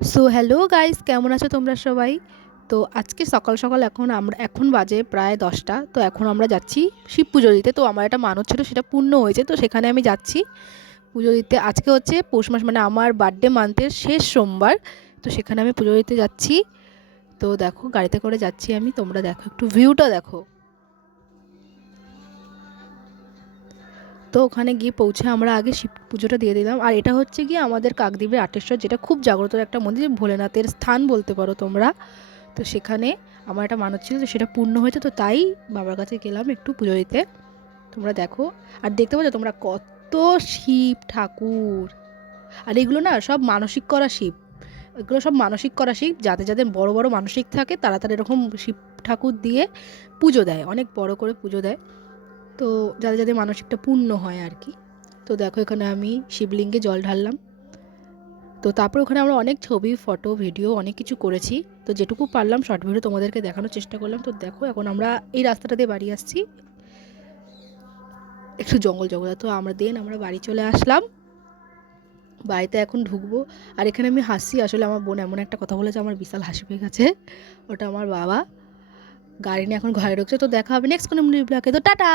So hello guys, কেমন আছো তোমরা সবাই? তো আজকে সকাল সকাল এখন বাজে প্রায় 10টা। তো এখন আমরা যাচ্ছি শিব পুজো দিতে। তো আমার একটা মানত ছিল, সেটা পূর্ণ হয়েছে, তো সেখানে আমি যাচ্ছি পুজো দিতে। আজকে হচ্ছে পৌষ মাস, মানে আমার বার্থডে মান্থের শেষ সোমবার। তো সেখানে আমি পুজো দিতে যাচ্ছি। তো দেখো গাড়িতে করে যাচ্ছি আমি, তোমরা দেখো একটু ভিউটা দেখো। তো ওখানে গিয়ে পৌঁছে আমরা আগে শিব পুজোটা দিয়ে দিলাম। আর এটা হচ্ছে গিয়ে আমাদের কাকদ্বীপের আটেশ্বর, যেটা খুব জাগ্রত একটা মন্দির, ভোলেনাথের স্থান বলতে পারো তোমরা। তো সেখানে আমার একটা মানত ছিল, তো সেটা পূর্ণ হয়েছে, তো তাই বাবার কাছে গেলাম একটু পুজো দিতে। তোমরা দেখো, আর দেখতে পাচ্ছ তোমরা কত শিব ঠাকুর। আর এগুলো না সব মানসিক করা শিব। এগুলো সব মানসিক করা শিব, যাদের যাদের বড় বড় মানসিক থাকে তারা তারা এরকম শিব ঠাকুর দিয়ে পুজো দেয়, অনেক বড় করে পুজো দেয়। তো যাদের যাদের মানসিকটা পূর্ণ হয় আর কি। তো দেখো এখানে আমি শিবলিঙ্গে জল ঢাললাম। তো তারপর ওখানে আমরা অনেক ছবি, ফটো, ভিডিও অনেক কিছু করেছি। তো যেটুকু পারলাম শর্ট ভিডিও তোমাদেরকে দেখানোর চেষ্টা করলাম। তো দেখো এখন আমরা এই রাস্তাটা দিয়ে বাড়ি আসছি, একটু জঙ্গল জঙ্গল। তো আমরা বাড়ি চলে আসলাম, বাড়িতে এখন ঢুকবো। আর এখানে আমি হাসি, আসলে আমার বোন এমন একটা কথা বলেছে, আমার বিশাল হাসি পেয়ে গেছে। ওটা আমার বাবা গাড়ি নিয়ে এখন ঘরে ঢুকছে। তো দেখা হবে নেক্সট কোনো ব্লগে। তো টাটা।